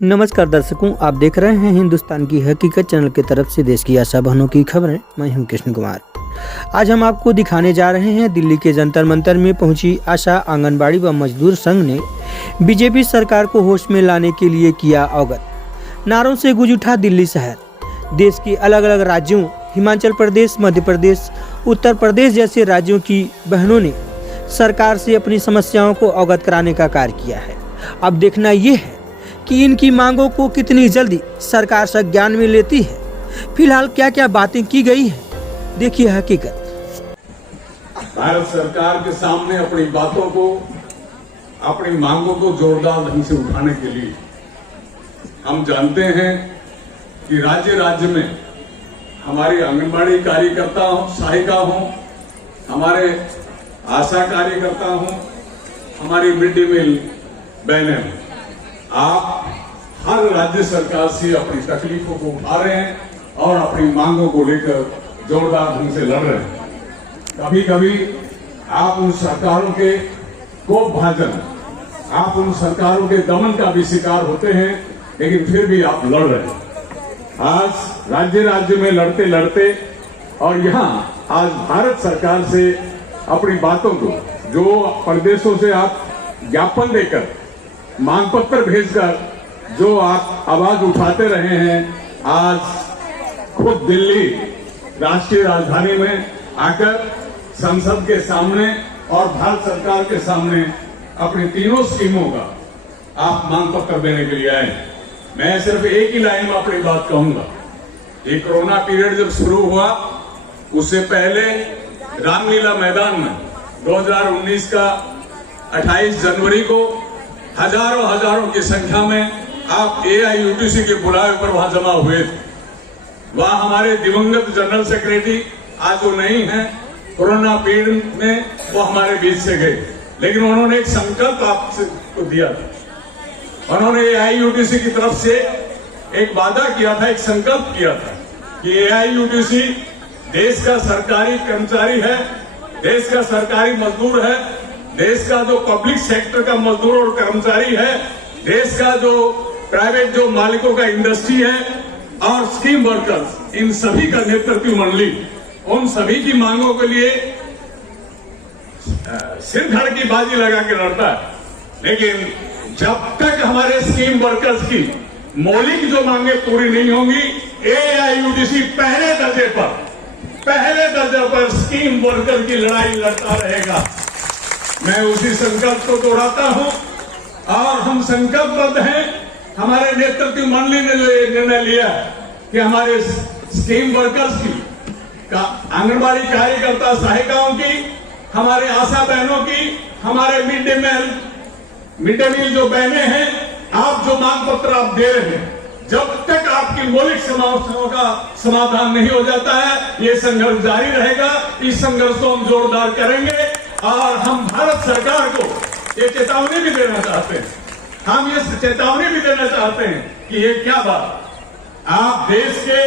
नमस्कार दर्शकों, आप देख रहे हैं हिंदुस्तान की हकीकत चैनल की तरफ से देश की आशा बहनों की खबरें। मैं हूं कृष्ण कुमार। आज हम आपको दिखाने जा रहे हैं दिल्ली के जंतर मंतर में पहुंची आशा, आंगनबाड़ी व मजदूर संघ ने बीजेपी सरकार को होश में लाने के लिए किया अवगत। नारों से गूंज उठा दिल्ली शहर। देश के अलग अलग राज्यों हिमाचल प्रदेश, मध्य प्रदेश, उत्तर प्रदेश जैसे राज्यों की बहनों ने सरकार से अपनी समस्याओं को अवगत कराने का कार्य किया है। अब देखना ये है कि इनकी मांगों को कितनी जल्दी सरकार संज्ञान में लेती है। फिलहाल क्या क्या बातें की गई है, देखिए हकीकत। भारत सरकार के सामने अपनी बातों को, अपनी मांगों को जोरदार ढंग से उठाने के लिए हम जानते हैं कि राज्य राज्य में हमारी आंगनबाड़ी कार्यकर्ता हो, सहायिका हो, हमारे आशा कार्यकर्ता हो, हमारी मिड डे मील बहनें हो, आप हर राज्य सरकार से अपनी तकलीफों को उठा रहे हैं और अपनी मांगों को लेकर जोरदार ढंग से लड़ रहे हैं। कभी कभी आप उन सरकारों के कोपभाजन, आप उन सरकारों के दमन का भी शिकार होते हैं, लेकिन फिर भी आप लड़ रहे हैं। आज राज्य राज्य में लड़ते लड़ते और यहाँ आज भारत सरकार से अपनी बातों को, जो प्रदेशों से आप ज्ञापन देकर, मांग पत्र भेजकर जो आप आवाज उठाते रहे हैं, आज खुद दिल्ली राष्ट्रीय राजधानी में आकर संसद के सामने और भारत सरकार के सामने अपनी तीनों स्कीमों का आप मांग पत्र देने के लिए आए। मैं सिर्फ एक ही लाइन में अपनी बात कहूंगा। ये कोरोना पीरियड जब शुरू हुआ, उससे पहले रामलीला मैदान में 2019 का 28 जनवरी को हजारों की संख्या में आप AIUTC के बुलावे पर वहां जमा हुए थे। वहां हमारे दिवंगत जनरल सेक्रेटरी, आज वो नहीं है, कोरोना पीरियड में वो हमारे बीच से गए, लेकिन उन्होंने एक संकल्प आपको दिया था। उन्होंने AIUTC की तरफ से एक वादा किया था, एक संकल्प किया था कि AIUTC देश का सरकारी कर्मचारी है, देश का सरकारी मजदूर है, देश का जो पब्लिक सेक्टर का मजदूर और कर्मचारी है, देश का जो प्राइवेट जो मालिकों का इंडस्ट्री है और स्कीम वर्कर्स, इन सभी का नेतृत्व मंडली उन सभी की मांगों के लिए सिर धड़ की बाजी लगा के लड़ता है। लेकिन जब तक हमारे स्कीम वर्कर्स की मौलिक जो मांगे पूरी नहीं होंगी, AIUTC पहले दर्जे पर स्कीम वर्कर की लड़ाई लड़ता रहेगा। मैं उसी संकल्प को दोहराता हूं और हम संकल्पबद्ध हैं। हमारे नेतृत्व मंडली ने जो ये निर्णय लिया कि हमारे स्कीम वर्कर्स की, आंगनबाड़ी कार्यकर्ता सहायिकाओं की, हमारे आशा बहनों की, हमारे मिड डे मील जो बहनें हैं, आप जो मांग पत्र आप दे रहे हैं, जब तक आपकी मौलिक समस्याओं का समाधान नहीं हो जाता है, ये संघर्ष जारी रहेगा। इस संघर्ष को हम जोरदार करेंगे और हम भारत सरकार को ये चेतावनी भी देना चाहते हैं, हम ये चेतावनी भी देना चाहते हैं कि ये क्या बात, आप देश के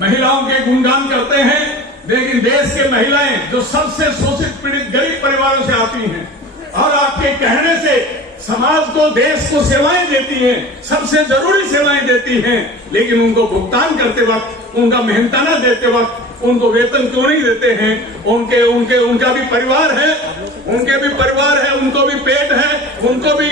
महिलाओं के गुणगान करते हैं, लेकिन देश के महिलाएं जो सबसे शोषित पीड़ित गरीब परिवारों से आती हैं और आपके कहने से समाज को, देश को सेवाएं देती हैं, सबसे जरूरी सेवाएं देती हैं, लेकिन उनको भुगतान करते वक्त, उनका मेहनताना देते वक्त उनको वेतन क्यों नहीं देते हैं? उनका भी परिवार है, उनको भी पेट है, उनको भी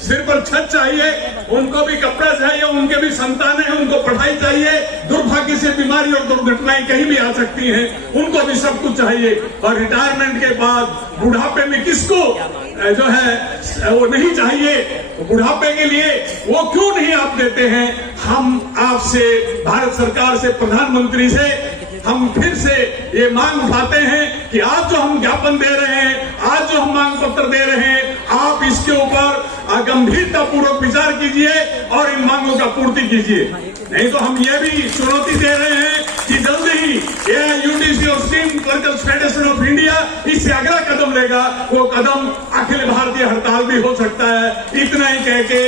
सिर पर छत चाहिए, उनको भी कपड़ा चाहिए, उनके भी संतानें हैं, उनको पढ़ाई चाहिए, दुर्भाग्य से बीमारी और दुर्घटनाएं कहीं भी आ सकती हैं, उनको भी सब कुछ चाहिए। और रिटायरमेंट के बाद बुढ़ापे में किसको जो है वो नहीं चाहिए, बुढ़ापे के लिए वो क्यों नहीं आप देते हैं? हम आपसे, भारत सरकार से, प्रधानमंत्री से हम फिर से ये मांग उठाते हैं कि आज जो हम ज्ञापन दे रहे हैं, आज जो हम मांग पत्र दे रहे हैं, आप इसके ऊपर गंभीरता पूर्वक विचार कीजिए और इन मांगों का पूर्ति कीजिए। नहीं तो हम ये भी चुनौती दे रहे हैं कि जल्द ही AIUTC और scheme workers federation of India इससे अगला कदम लेगा। वो कदम अखिल भारतीय हड़ताल भी हो सकता है। इतना ही कह के